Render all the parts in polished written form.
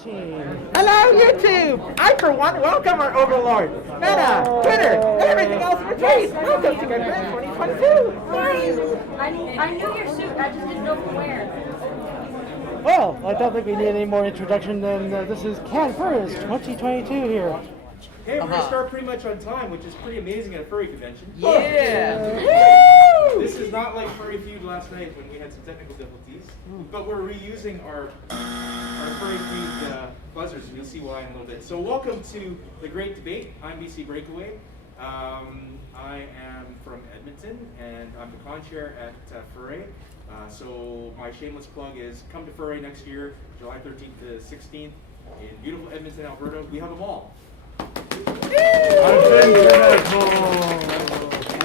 Hello, YouTube! I, for one, welcome our overlord, Meta, Twitter, and everything else in between. Welcome to CanFURence 2022! I knew your suit, I just didn't know from where. Well, I don't think we need any more introduction than this is CanFURence 2022 here. Hey, we're going to start pretty much on time, which is pretty amazing at a furry convention. Yeah! This is not like Furry Feud last night when we had some technical difficulties, but we're reusing our Furry Feud buzzers, and you'll see why in a little bit. So welcome to the Great Debate. I'm BC Breakaway. I am from Edmonton, and I'm the con chair at Furry. So my shameless plug is come to Furry next year, July 13th to 16th in beautiful Edmonton, Alberta. We have them all. Our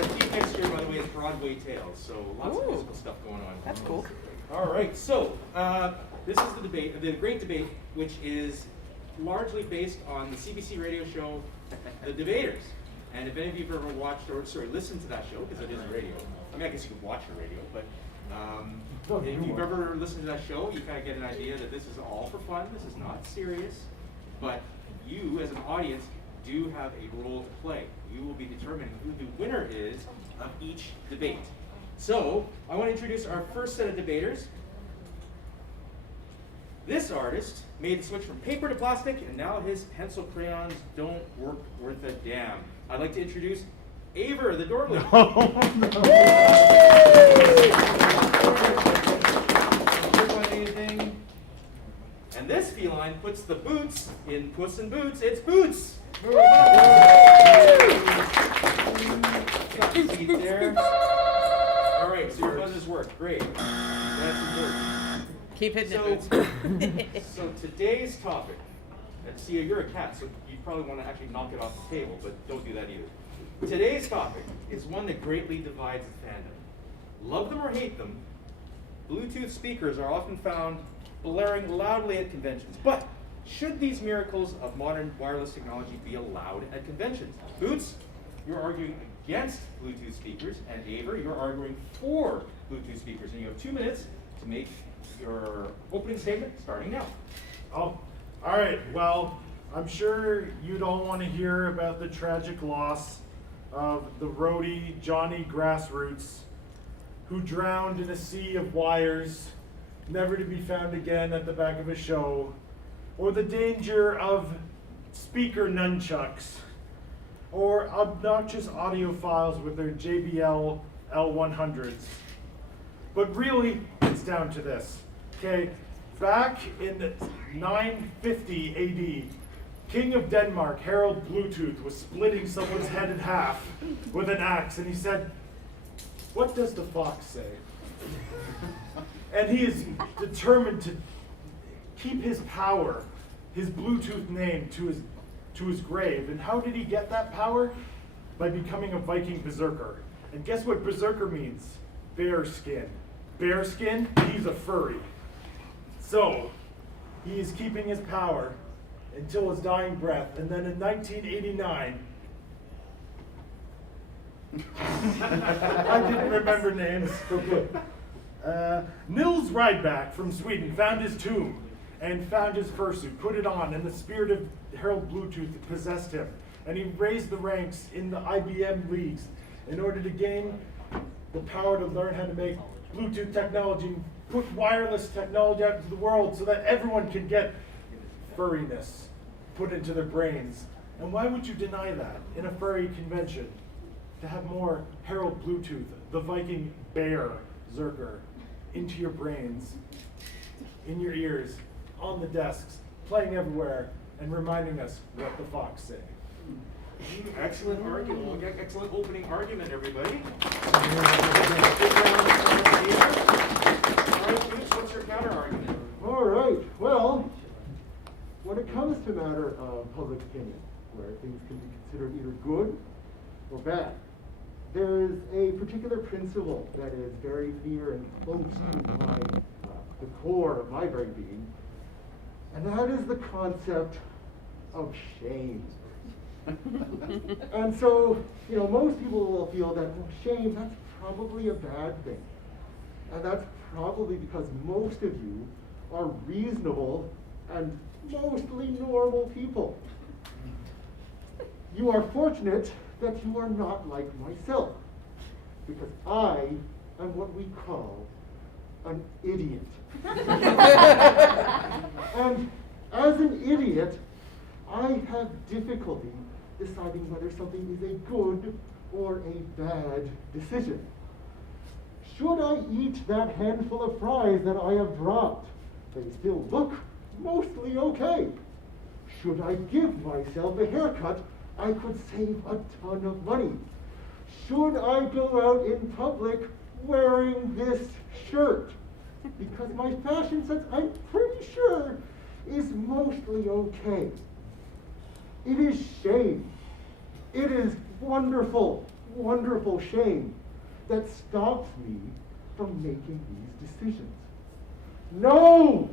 theme next year, by the way, is Broadway Tales, so lots of musical stuff going on. That's cool. All right, so this is the debate, the Great Debate, which is largely based on the CBC radio show, The Debaters. And if any of you have ever watched or listened to that show, because it is radio. I mean, I guess you could watch the radio, but if you've ever listened to that show, you kind of get an idea that this is all for fun. This is not serious, but you, as an audience, do have a role to play. You will be determining who the winner is of each debate. So, I want to introduce our first set of debaters. This artist made the switch from paper to plastic, and now his pencil crayons don't work worth a damn. I'd like to introduce Aver, the Dorbley. And this feline puts the boots in Puss in Boots. It's Boots. Got the seat there. All right, so your buzzers work. Great. That's important. Keep hitting it, Boots. So today's topic, and see, you're a cat, so you probably want to actually knock it off the table, but don't do that either. Today's topic is one that greatly divides the fandom. Love them or hate them, Bluetooth speakers are often found blaring loudly at conventions. But should these miracles of modern wireless technology be allowed at conventions? Boots, you're arguing against Bluetooth speakers, and Aver, you're arguing for Bluetooth speakers. And you have 2 minutes to make your opening statement, starting now. Oh, all right. Well, I'm sure you don't want to hear about the tragic loss of the roadie Johnny Grassroots, who drowned in a sea of wires, never to be found again at the back of a show, or the danger of speaker nunchucks, or obnoxious audiophiles with their JBL L100s. But really, it's down to this. Okay, back in 950 AD, King of Denmark, Harald Bluetooth, was splitting someone's head in half with an axe, and he said, "What does the fox say?" And he is determined to keep his power, his Bluetooth name, to his grave. And how did he get that power? By becoming a Viking berserker. And guess what berserker means? Bear skin. Bear skin, he's a furry. So, he is keeping his power until his dying breath. And then in 1989, I didn't remember names, so good. Nils Rydback from Sweden found his tomb and found his fursuit, put it on, and the spirit of Harald Bluetooth possessed him. And he raised the ranks in the IBM leagues in order to gain the power to learn how to make Bluetooth technology and put wireless technology out into the world so that everyone can get furriness put into their brains. And why would you deny that in a furry convention? To have more Harald Bluetooth, the Viking bear zerker, into your brains, in your ears, on the desks, playing everywhere, and reminding us what the fox say. Excellent argument. Excellent opening argument, everybody. All right, Boots, what's your counter argument? All right. Well, when it comes to matter of public opinion, where things can be considered either good or bad, there is a particular principle that is very near and close to the core of my very being, and that is the concept of shame. And so, most people will feel that shame, that's probably a bad thing. And that's probably because most of you are reasonable and mostly normal people. You are fortunate that you are not like myself, because I am what we call an idiot. And as an idiot, I have difficulty deciding whether something is a good or a bad decision. Should I eat that handful of fries that I have dropped? They still look mostly okay. Should I give myself a haircut? I could save a ton of money. Should I go out in public wearing this shirt? Because my fashion sense, I'm pretty sure, is mostly okay. It is shame. It is wonderful, wonderful shame that stops me from making these decisions. No!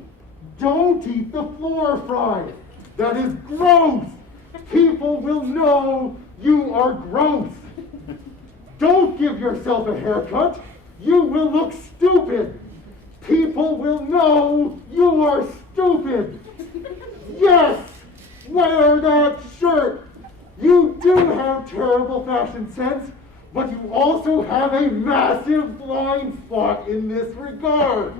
Don't eat the floor fry! That is gross! People will know you are gross! Don't give yourself a haircut! You will look stupid! People will know you are stupid! Yes! Wear that shirt! You do have terrible fashion sense, but you also have a massive blind spot in this regard.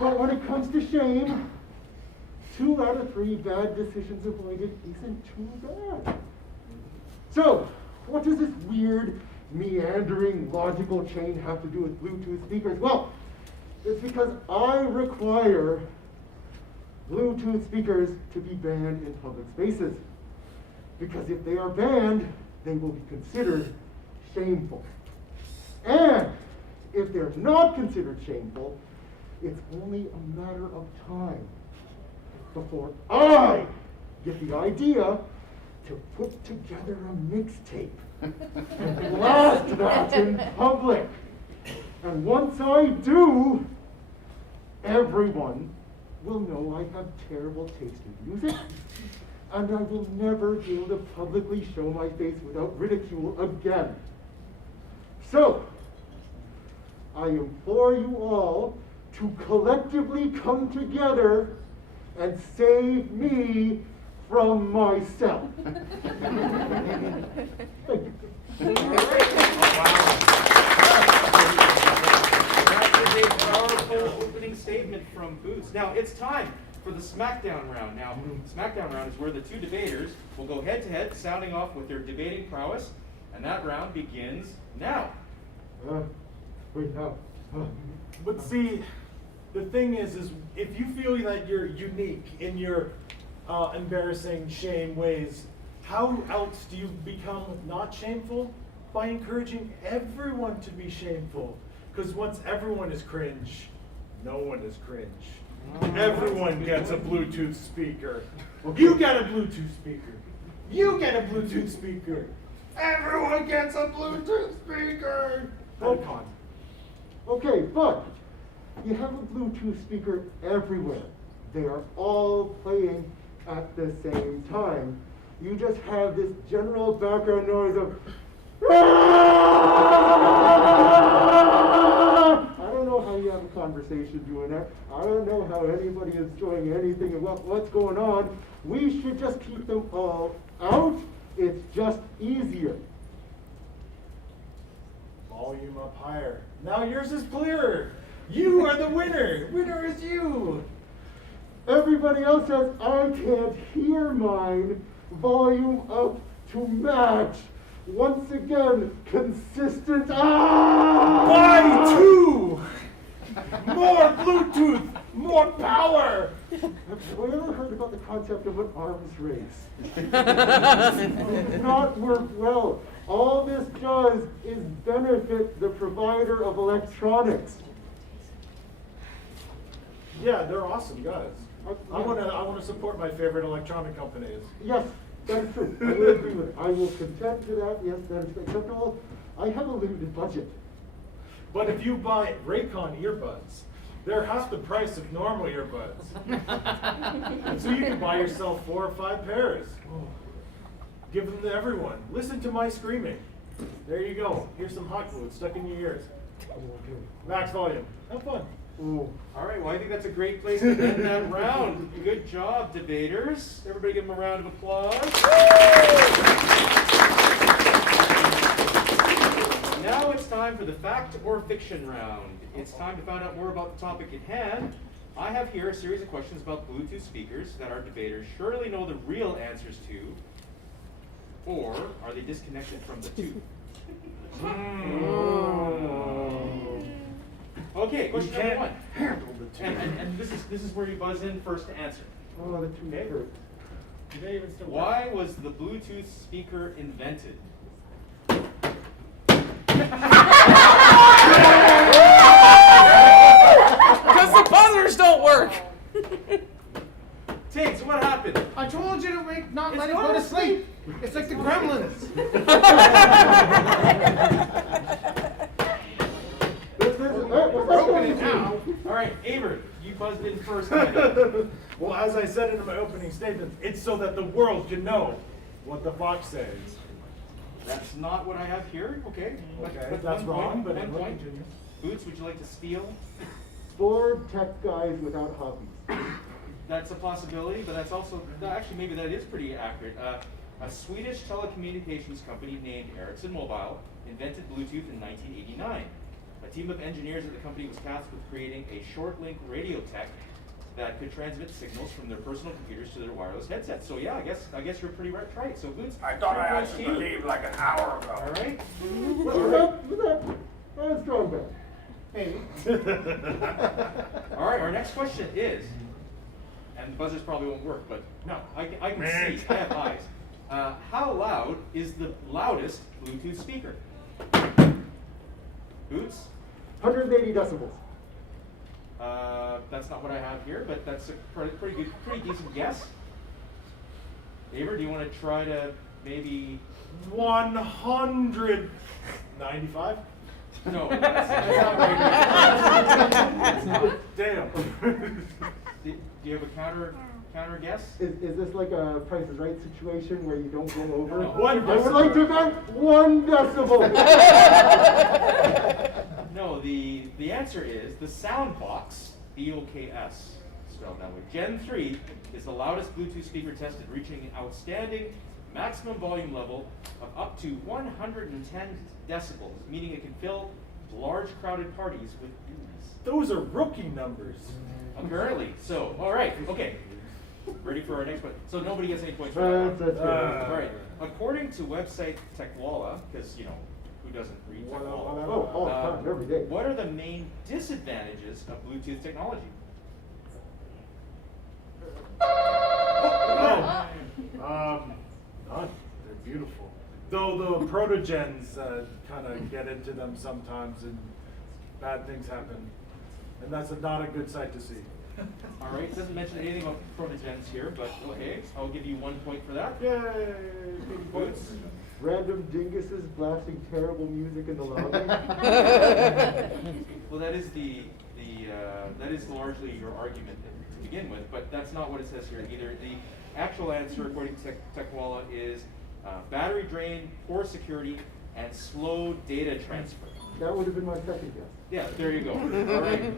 But when it comes to shame, 2 out of 3 bad decisions avoided isn't too bad. So, what does this weird, meandering, logical chain have to do with Bluetooth speakers? Well, it's because I require Bluetooth speakers to be banned in public spaces. Because if they are banned, they will be considered shameful. And if they're not considered shameful, it's only a matter of time before I get the idea to put together a mixtape and blast that in public. And once I do, everyone will know I have terrible taste in music, and I will never be able to publicly show my face without ridicule again. So, I implore you all to collectively come together and save me from myself. Thank you. That is a powerful opening statement from Boots. Now it's time for the Smackdown Round. Now, Smackdown Round is where the 2 debaters will go head to head, sounding off with their debating prowess, and that round begins now. Wait, no. But see, the thing is if you feel that you're unique in your embarrassing shame ways, how else do you become not shameful? By encouraging everyone to be shameful. Because once everyone is cringe, no one is cringe. Everyone gets a Bluetooth speaker. You get a Bluetooth speaker. You get a Bluetooth speaker. Everyone gets a Bluetooth speaker. Okay, but you have a Bluetooth speaker everywhere. They are all playing at the same time. You just have this general background noise of I don't know how you have a conversation doing that. I don't know how anybody is doing anything about what's going on. We should just keep them all out. It's just easier. Volume up higher. Now yours is clearer. You are the winner. Winner is you. Everybody else says, I can't hear mine. Volume up to match. Once again, consistent. Buy 2! More Bluetooth! More power! Have you ever heard about the concept of an arms race? It does not work well. All this does is benefit the provider of electronics. Yeah, they're awesome guys. I want to support my favorite electronic companies. Yes, that's true. I will agree with it. I will consent to that. Yes, that is acceptable. I have a limited budget. But if you buy Raycon earbuds, they're half the price of normal earbuds. And so you can buy yourself 4 or 5 pairs. Give them to everyone. Listen to my screaming. There you go. Here's some hot glue stuck in your ears. Max volume. Have fun. Ooh. All right, well, I think that's a great place to end that round. Good job, debaters. Everybody give them a round of applause. Now it's time for the fact or fiction round. It's time to find out more about the topic at hand. I have here a series of questions about Bluetooth speakers that our debaters surely know the real answers to, or are they disconnected from the two? Okay, question number one. Handle the two. And this is where you buzz in first to answer. Oh, the two Okay. hurt. Why was the Bluetooth speaker invented? Because the buzzers don't work. Tiggs, what happened? I told you to wait, not It's let it not go to a sleep. It's like the gremlins. Broken it now. All right, Avery, you buzzed in first. Well, as I said in my opening statement, it's so that the world can know what the fox says. That's not what I have here. Okay. Okay, that's wrong, but one anyway, point. continue. Boots, would you like to steal? For tech guys without hobbies. That's a possibility, but that's also, actually, maybe that is pretty accurate. A Swedish telecommunications company named Ericsson Mobile invented Bluetooth in 1989. A team of engineers at the company was tasked with creating a short-link radio tech that could transmit signals from their personal computers to their wireless headsets. So yeah, I guess you're pretty right. So Boots, I thought I had points to to you. leave like an hour ago. All right. That's a strong bet. Maybe. All right. Our next question is, and the buzzers probably won't work, but no, I can see. I have eyes. How loud is the loudest Bluetooth speaker? Boots? 180 decibels. That's not what I have here, but that's a pretty decent guess. Avery, do you want to try to maybe? 195? No, that's not right. That's not. Damn. Do you have a counter guess? Is this like a Price is Right situation where you don't go over? No. One I would like to bet 1 decibel. No, the answer is the Soundbox, BOKS, spelled that way. Gen 3 is the loudest Bluetooth speaker tested, reaching an outstanding maximum volume level of up to 110 decibels, meaning it can fill large crowded parties with ease. Those are rookie numbers. Apparently. So, all right, okay. Ready for our next one? So nobody gets any points for that one. That's right. All right. According to website Techwalla, because you know who doesn't read Techwalla? Oh, all the time, every day. What are the main disadvantages of Bluetooth technology? None. They're beautiful. Though the protogens kind of get into them sometimes, and bad things happen, and that's not a good sight to see. All right. It doesn't mention anything about protogens here, but okay. I'll give you 1 point for that. Yay! Boots. Random dinguses blasting terrible music in the lobby. Well, that is that is largely your argument to begin with, but that's not what it says here either. The actual answer, according to Techwalla, is battery drain, poor security, and slow data transfer. That would have been my second guess. Yeah, there you go. All right.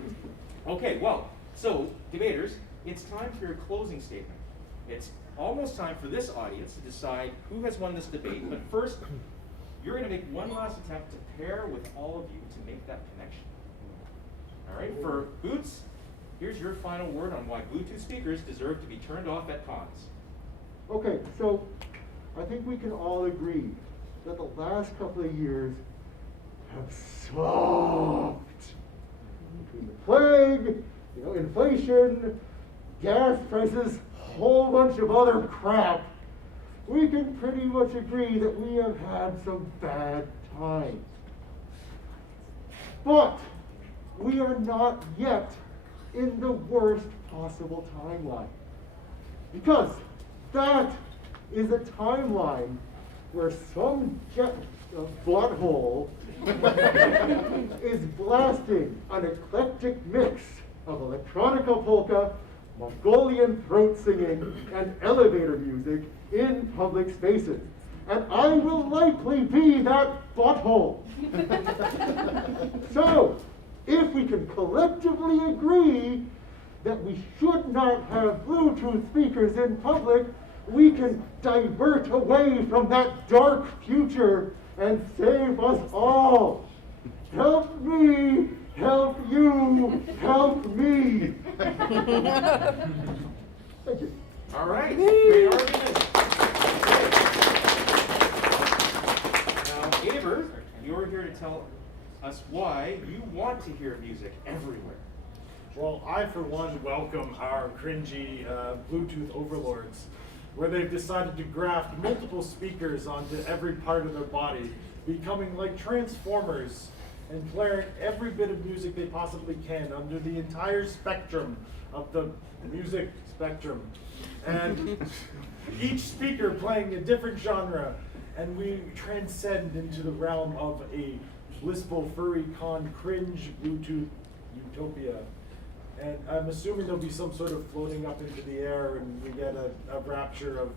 Okay, well, so debaters, it's time for your closing statement. It's almost time for this audience to decide who has won this debate, but first, you're going to make one last attempt to pair with all of you to make that connection. All right, for Boots, here's your final word on why Bluetooth speakers deserve to be turned off at cons. Okay, so I think we can all agree that the last couple of years have sucked. Between the plague, inflation, gas prices, whole bunch of other crap, we can pretty much agree that we have had some bad times. But we are not yet in the worst possible timeline. Because that is a timeline where some jet butthole is blasting an eclectic mix of electronica polka, Mongolian throat singing, and elevator music in public spaces. And I will likely be that butthole. So, if we can collectively agree that we should not have Bluetooth speakers in public, we can divert away from that dark future and save us all. Help me, help you, help me. Thank you. All right, great argument. Now, Aver, you're here to tell us why you want to hear music everywhere. Well, I, for one, welcome our cringy Bluetooth overlords, where they've decided to graft multiple speakers onto every part of their body, becoming like transformers and playing every bit of music they possibly can under the entire spectrum of the music spectrum. And each speaker playing a different genre, and we transcend into the realm of a blissful furry con cringe Bluetooth utopia. And I'm assuming there'll be some sort of floating up into the air and we get a rapture of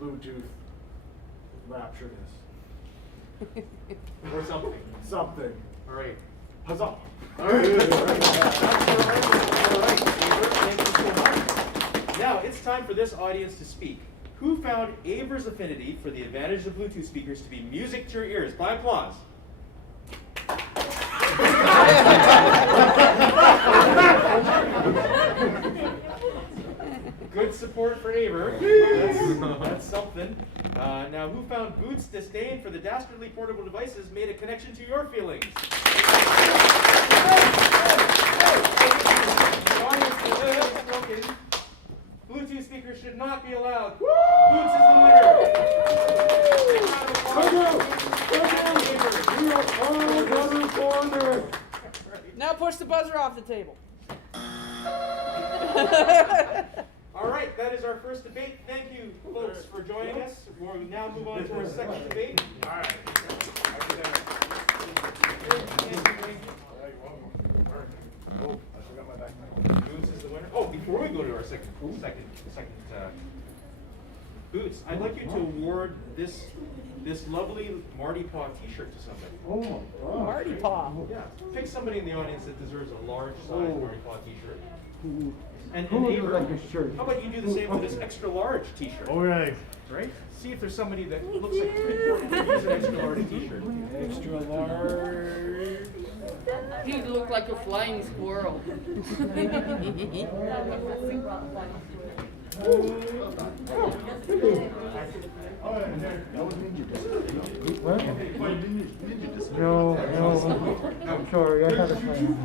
Bluetooth raptureness. Or something. Something. All right. Huzzah! All right. All right, Aver, thank you so much. Now, it's time for this audience to speak. Who found Aver's affinity for the advantage of Bluetooth speakers to be music to your ears? By applause. Good support for Aver. That's something. Now, who found Boots' disdain for the dastardly portable devices made a connection to your feelings? The audience is spoken. Bluetooth speakers should not be allowed. Boots is the winner. Now push the buzzer off the table. All right, that is our first debate. Thank you, folks, for joining us. We'll now move on to our second debate. All right. Oh, I forgot my backpack. Boots is the winner. Oh, before we go to our second Boots, I'd like you to award this lovely Marty Paw T-shirt to somebody. Oh, wow. Marty Paw. Yeah, pick somebody in the audience that deserves a large size Marty Paw T-shirt. And Who would Aver, like a shirt? how about you do the same for this extra large T-shirt? Okay. Right? See if there's somebody that looks like could use an extra large T-shirt. Extra large. He looked like a flying squirrel. What? No, I'm sorry, I had a plan.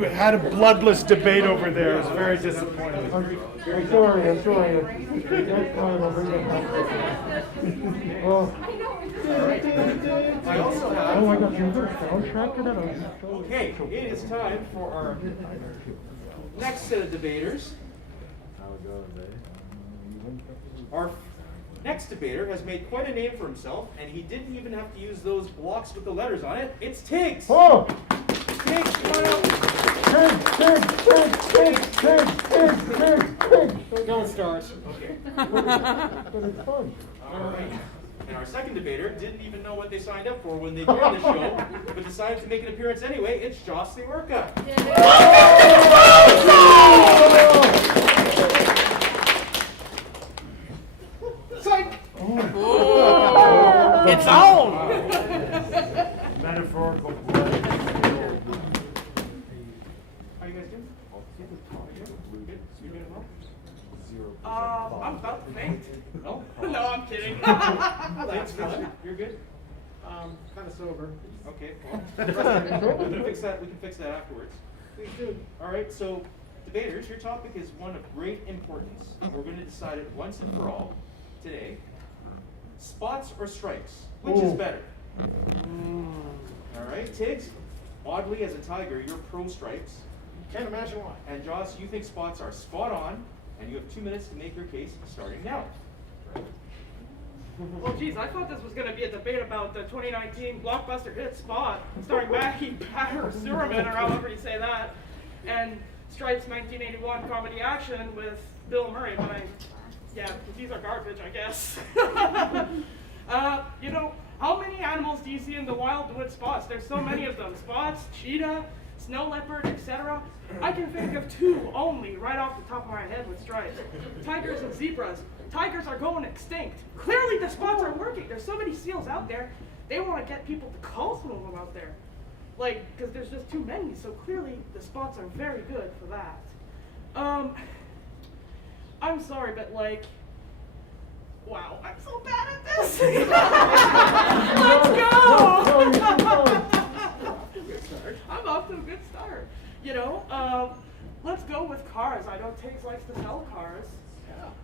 We had a bloodless debate over there. It was very disappointing. I'm sorry. That's fine, I'll bring it back. Oh. I also have. Oh my gosh, you're the soundtrack to that? Okay, it is time for our next set of debaters. Our next debater has made quite a name for himself, and he didn't even have to use those blocks with the letters on it. It's Tiggs! Oh! Tiggs, come on up! Tig! Don't start. Okay. But it's fun. All right. And our second debater didn't even know what they signed up for when they joined the show, but decided to make an appearance anyway. It's Joss Lewerka. It's on! Metaphorical blood. How you guys doing? Good? You doing well? I'm about to faint. No? No, I'm kidding. That's fine. You're good? Kind of sober. Okay, well, we can fix that afterwards. Please do. All right, so debaters, your topic is one of great importance. We're going to decide it once and for all today. Spots or stripes? Which is better? All right, Tiggs, oddly as a tiger, you're pro stripes. Can't imagine why. And Joss, you think spots are spot on, and you have 2 minutes to make your case starting now. Well, geez, I thought this was going to be a debate about the 2019 blockbuster hit Spot, starring Maggie Patter Surman, or however you say that, and Stripes 1981 comedy action with Bill Murray, but these are garbage, I guess. How many animals do you see in the wild with spots? There's so many of them. Spots, cheetah, snow leopard, etc. I can think of 2 only right off the top of my head with stripes. Tigers and zebras. Tigers are going extinct. Clearly the spots are working. There's so many seals out there. They want to get people to call some of them out there. Like, because there's just too many, so clearly the spots are very good for that. I'm sorry, but like, wow, I'm so bad at this. Let's go. I'm off to a good start. You know, let's go with cars. I know Tiggs likes to sell cars.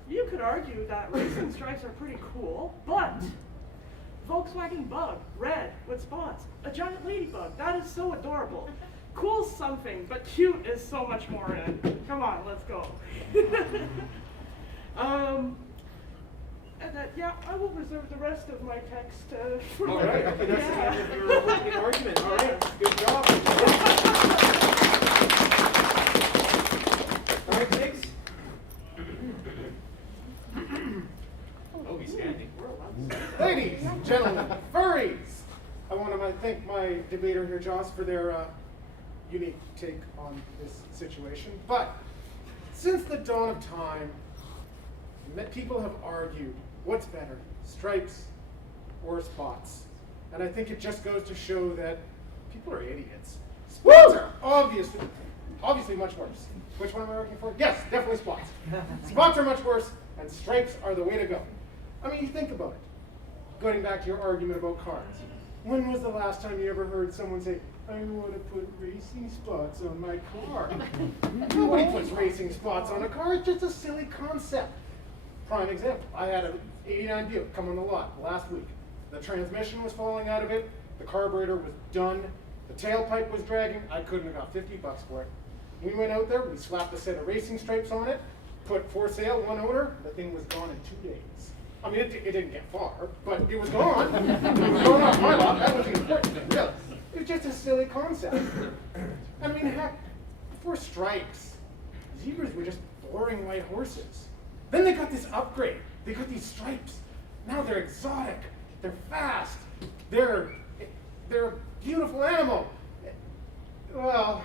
You could argue that racing stripes are pretty cool, but Volkswagen Bug, red with spots, a giant ladybug, that is so adorable. Cool's something, but cute is so much more in. Come on, let's go. And that, yeah, I will reserve the rest of my text for All right, okay, that's the end of your opening argument. All right, good job. All right, Tiggs. Oh, he's standing. Ladies, gentlemen, furries! I want to thank my debater here, Joss, for their unique take on this situation. But since the dawn of time, people have argued what's better, stripes or spots. And I think it just goes to show that people are idiots. Spots are obviously much worse. Which one am I arguing for? Yes, definitely spots. Spots are much worse, and stripes are the way to go. I mean, you think about it. Going back to your argument about cars. When was the last time you ever heard someone say, I want to put racing spots on my car? Nobody puts racing spots on a car. It's just a silly concept. Prime example, I had an 89 Buick come on the lot last week. The transmission was falling out of it. The carburetor was done. The tailpipe was dragging. I couldn't have got $50 for it. We went out there, we slapped a set of racing stripes on it, put for sale, one owner. The thing was gone in 2 days. I mean, it didn't get far, but it was gone. It was gone off my lot. That was the important thing, really. It was just a silly concept. I mean, heck, before stripes, zebras were just boring white horses. Then they got this upgrade. They got these stripes. Now they're exotic. They're fast. They're a beautiful animal. Well,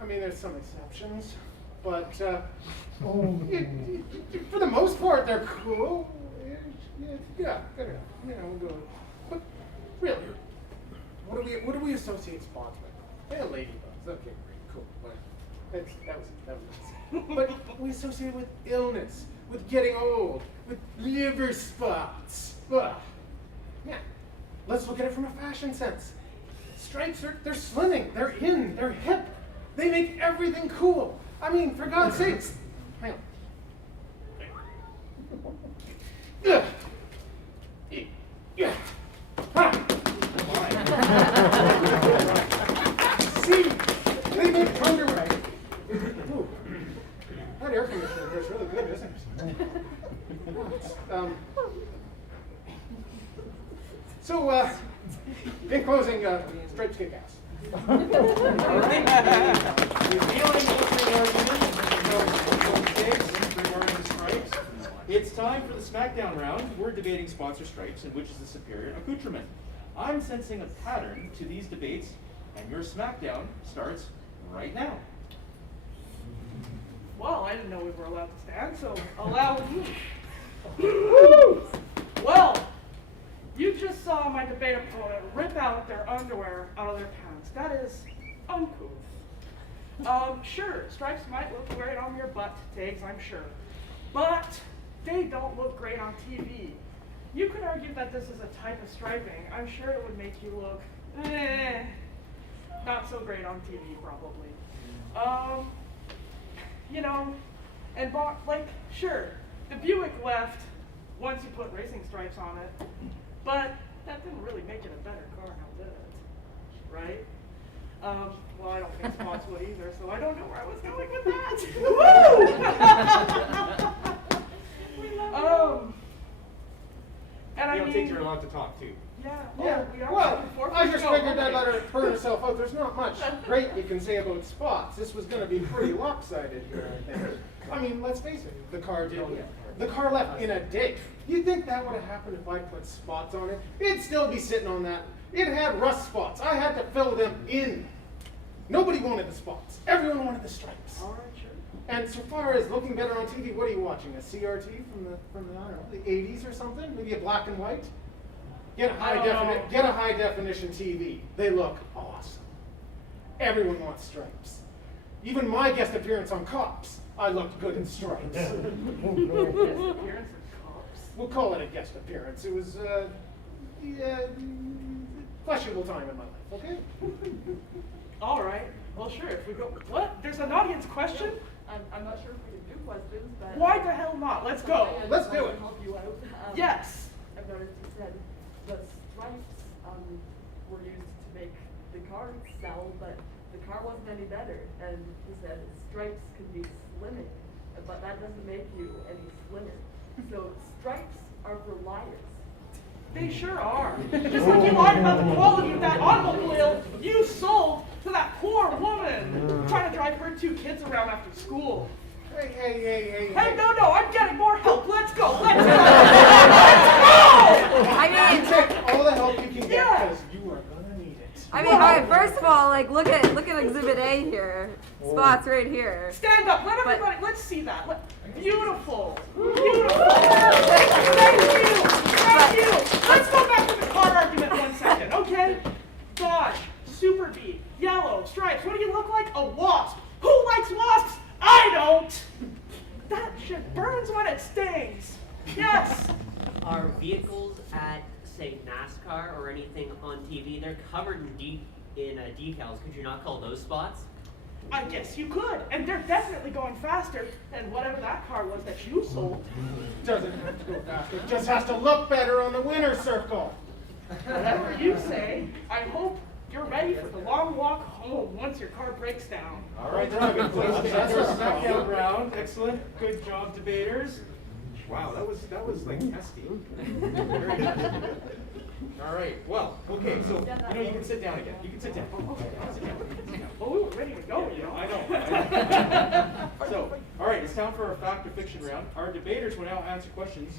I mean, there's some exceptions, but for the most part, they're cool. Yeah, good enough. You know, we'll go. But really, what do we associate spots with? Yeah, ladybugs. Okay, great, cool. But that was nice. But we associate it with illness, with getting old, with liver spots. Ugh. Yeah. Let's look at it from a fashion sense. Stripes they're slimming, they're in, they're hip. They make everything cool. I mean, for God's sakes. Hang on. Yeah. Yeah. Ha. See, they make underwear. Ooh. That air conditioner here is really good, isn't it? So, in closing, stripes kick ass. It's time for the Smackdown Round. We're debating spots or stripes and which is the superior accoutrement. I'm sensing a pattern to these debates, and your Smackdown starts right now. Well, I didn't know we were allowed to stand, so allow me. Well, you just saw my debate opponent rip out their underwear out of their pants. That is uncouth. Sure, stripes might look great on your butt, Tiggs, I'm sure. But they don't look great on TV. You could argue that this is a type of striping. I'm sure it would make you look, not so great on TV, probably. You know, and like, sure, the Buick left once you put racing stripes on it, but that didn't really make it a better car, now did it? Right? Well, I don't think spots would either, so I don't know where I was going with that. And I mean, think you're allowed to talk too. yeah, Yeah. we are. Well, before I we just go, figured I'd okay. let burn herself out. There's not much great you can say about spots. This was going to be pretty lopsided here, I think. I mean, let's face it, the car did. The car left in a day. You think that would have happened if I put spots on it? It'd still be sitting on that. It had rust spots. I had to fill them in. Nobody wanted the spots. Everyone wanted the stripes. All right, sure. And so far as looking better on TV, what are you watching? A CRT from the I don't know, the 80s or something? Maybe a black and white? Get a high definition TV. They look awesome. Everyone wants stripes. Even my guest appearance on Cops, I looked good in stripes. Appearance of cops. We'll call it a guest appearance. It was questionable time in my life, okay? All right. Well, sure. If we go, what? There's an audience question? I'm not sure if we can do questions, but Why the hell not? Let's go. Let's do it. Help you out. Yes. I've noticed you said the stripes were used to make the car sell, but the car wasn't any better. And he said stripes can be slimming, but that doesn't make you any slimmer. So stripes are for liars. They sure are. Just like you lied about the quality of that automobile you sold to that poor woman trying to drive her 2 kids around after school. Hey. Hey, no, I'm getting more help. Let's go. Let's go. I mean, Take all the help you can get Yeah. because you are gonna need it. all right, first of all, like, look at Exhibit A here. Spots right here. Stand up. Let everybody. Let's see that. Beautiful. Beautiful. Thank you. Let's go back to the car argument 1 second, okay? Gosh, Super B, yellow, stripes. What do you look like? A wasp. Who likes wasps? I don't. That shit burns when it stings. Yes. Are vehicles at, say, NASCAR or anything on TV, they're covered in decals. Could you not call those spots? I guess you could. And they're definitely going faster than whatever that car was that you sold. Doesn't have to go faster. It just has to look better on the winner's circle. Whatever you say, I hope you're ready for the long walk home once your car breaks down. All right, that's our Smackdown Round. Excellent. Good job, debaters. Wow, that was like testy. Very good. All right, well, okay, so, you can sit down again. You can sit down. Sit down. Well, we were ready to go, you know. I know. So, all right, it's time for our fact or fiction round. Our debaters will now answer questions.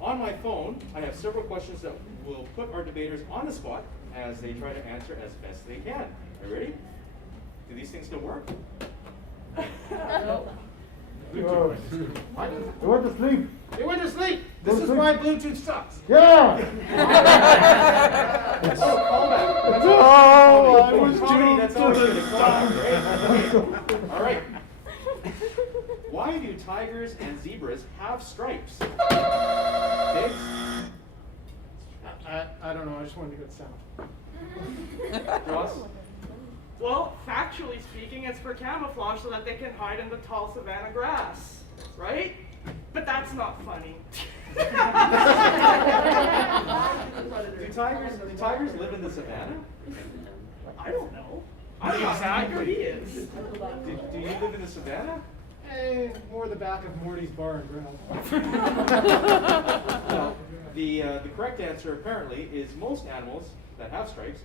On my phone, I have several questions that will put our debaters on the spot as they try to answer as best they can. Are you ready? Do these things still work? No. They went to sleep. They went to sleep. This is why Bluetooth sucks. Yeah. That's all callback. That's all. Oh, I was Comedy, that's all too good. Callback. All right. Why do tigers and zebras have stripes? Diggs? I don't know. I just wanted to get sound. Ross? Well, factually speaking, it's for camouflage so that they can hide in the tall savanna grass, right? But that's not funny. Do tigers live in the savannah? I don't know. I'm not a tiger, he is. Do you live in the savannah? More the back of Morty's bar and grill. Well, the correct answer apparently is most animals that have stripes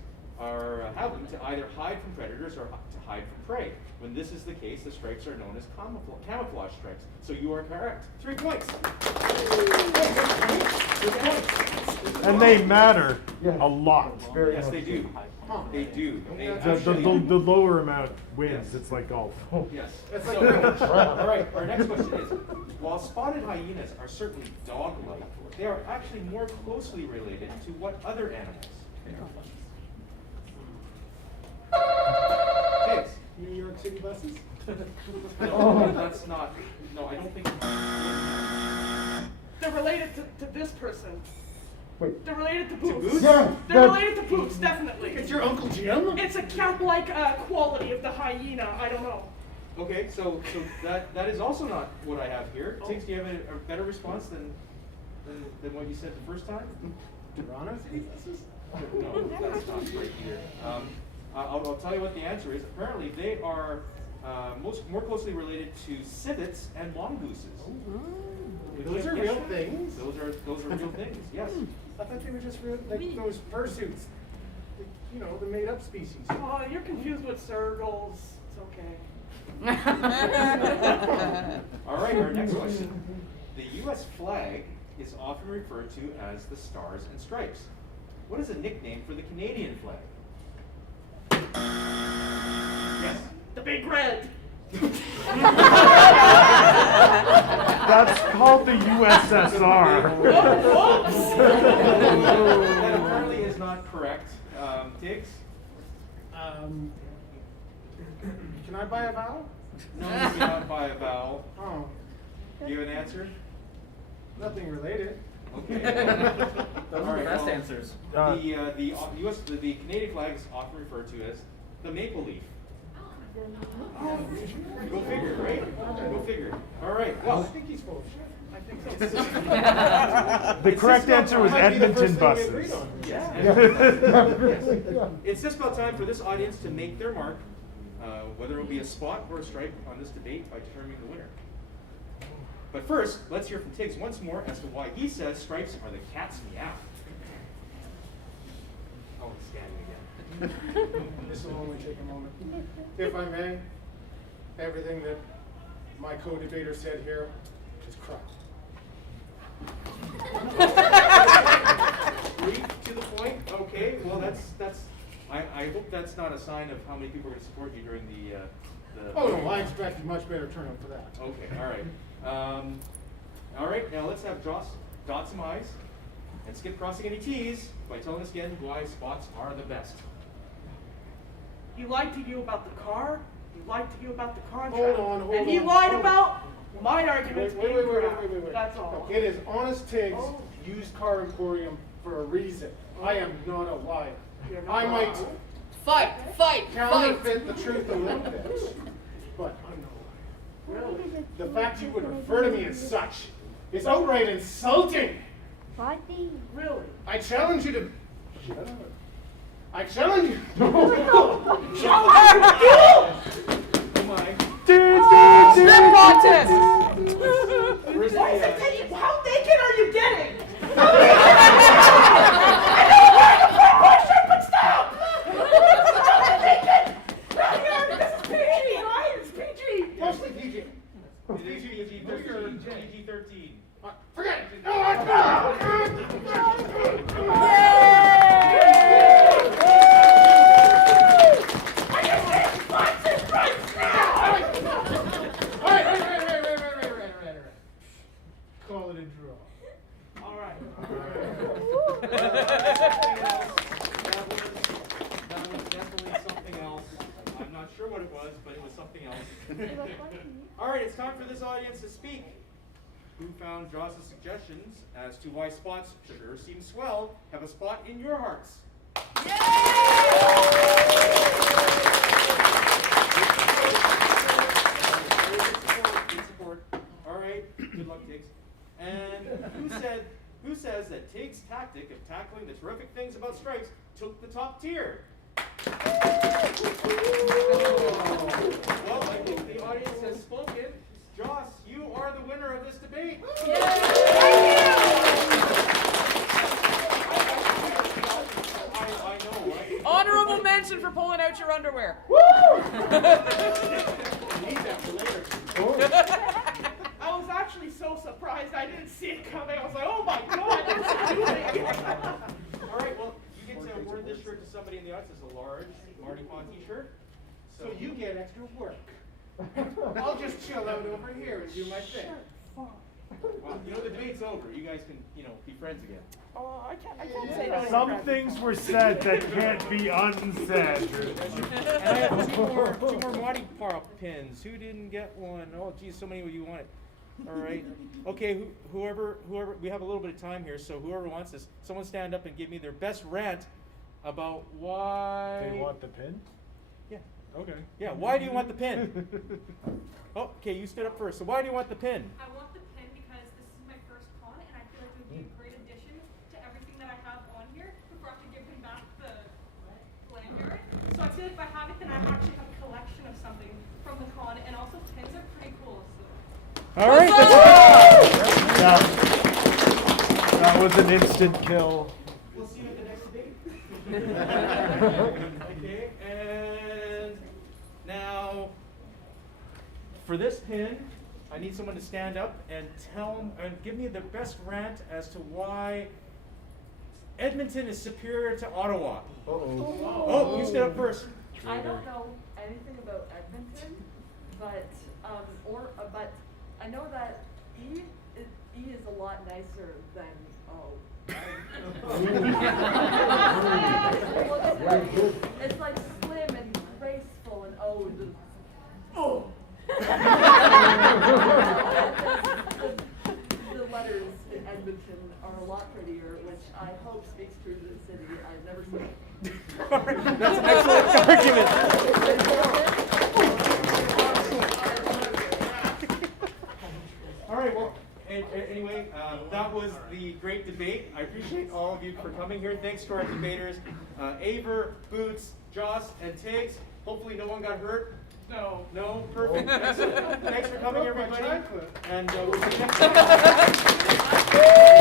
have them to either hide from predators or to hide from prey. When this is the case, the stripes are known as camouflage stripes. So you are correct. 3 points. And they matter a lot. Yes, they do. They do. They The actually, lower amount wins. Yes. It's like golf. yes. So, all right, our next question is, while spotted hyenas are certainly dog-like, they are actually more closely related to what other animals? Tiggs? New York City buses? No, that's not. No, I don't think. They're related to this person. Wait. They're related to Boots. Boots? Yeah. They're related to Boots, definitely. It's your Uncle Jim? It's a cat-like quality of the hyena. I don't know. Okay, so that is also not what I have here. Tiggs, do you have a better response than what you said the first time? Toronto City buses? No, that's not right either. I'll tell you what the answer is. Apparently, they are more closely related to civets and mongooses. Those are real things? Those are real things. Yes. I thought they were just real, like those fursuits. you know, the made-up species. Oh, you're confused with circles. It's okay. All right, our next question. The U.S. flag is often referred to as the Stars and Stripes. What is a nickname for the Canadian flag? Yes. The Big Red. That's called the USSR. That apparently is not correct. Tiggs? Can I buy a vowel? No, you cannot buy a vowel. Oh, Do you have an answer? nothing related. Okay. Those are the best answers. The Canadian flag is often referred to as the maple leaf. Go figure, right? Go figure. All right. I Well, think he's full of shit. I think so. The correct answer was Might be the Edmonton first thing we buses. agreed on. Yes. It's just about time for this audience to make their mark, whether it will be a spot or a stripe on this debate by determining the winner. But first, let's hear from Tiggs once more as to why he says stripes are the cat's meow. Oh, he's standing again. This will only take a moment. If I may, everything that my co-debater said here is crap. Brief to the point. Okay. Well, that's. I hope that's not a sign of how many people are going to support you during the. Oh no, I expected much better turnout for that. Okay. All right. All right. Now let's have Joss dot some I's and skip crossing any T's by telling us again why spots are the best. He lied to you about the car. He lied to you about the contract. Hold on, and he lied about my Wait, arguments wait, being wait, wait, crap. wait, wait, wait. That's all. It is Honest Tiggs Oh. Used Car Emporium for a reason. I am not a liar. You're not I might lying. Fight! counterfeit the truth a little bit, but I'm not a liar. Really? The fact you would refer to me as such is outright insulting. Really? I challenge you to. Shut up. I challenge you. Come on. Strip contest! Where's the, How naked are you getting? Mostly PG. PG-13. Forget it. Call it a draw. All right. That was definitely something else. I'm not sure what it was, but it was something else. All right, it's time for this audience to speak. Who found Joss's suggestions as to why spots sure seem swell have a spot in your hearts? Good support. All right, good luck, Tiggs. And who says that Tiggs' tactic of tackling the terrific things about stripes took the top tier? Well, I think the audience has spoken. Joss, you are the winner of this debate. I know, right? Honorable mention for pulling out your underwear. I was actually so surprised I didn't see it coming. I was like, oh my god, it's moving. All right, well, you get to award this shirt to somebody in the audience. It's a large Marty Pond t-shirt. So you get extra work. I'll just chill out over here and do my thing. Well, you know, the debate's over. You guys can, be friends again. Oh, I can't say that. Some things were said that can't be unsaid. And I have two more Marty Park pins. Who didn't get one? Oh, geez, so many of you want it. All right. Okay, whoever, we have a little bit of time here, so whoever wants this, someone stand up and give me their best rant about why. They want the pin? Yeah. Okay. Yeah, why do you want the pin? Oh, okay, you stood up first. So why do you want the pin? I want the pin because this is my first con, and I feel like it would be a great addition to everything that I have on here before I have to give him back the lanyard. So I feel like if I have it, then I actually have a collection of something from the con, and also pins are pretty cool. So. All right, that's that was an instant kill. We'll see you at the next debate. Okay, and now for this pin, I need someone to stand up and give me the best rant as to why Edmonton is superior to Ottawa. Oh, you stand up first. I don't know anything about Edmonton, but but I know that E is a lot nicer than O. It's like slim and graceful, and O is just, oh. The letters in Edmonton are a lot prettier, which I hope speaks true to the city. I've never seen it. That's an excellent argument. All right, well, anyway, that was the great debate. I appreciate all of you for coming here. Thanks to our debaters, Aver, Boots, Joss, and Tiggs. Hopefully no one got hurt. No. No? Perfect. Excellent. Thanks for coming, everybody. And we'll see you next time.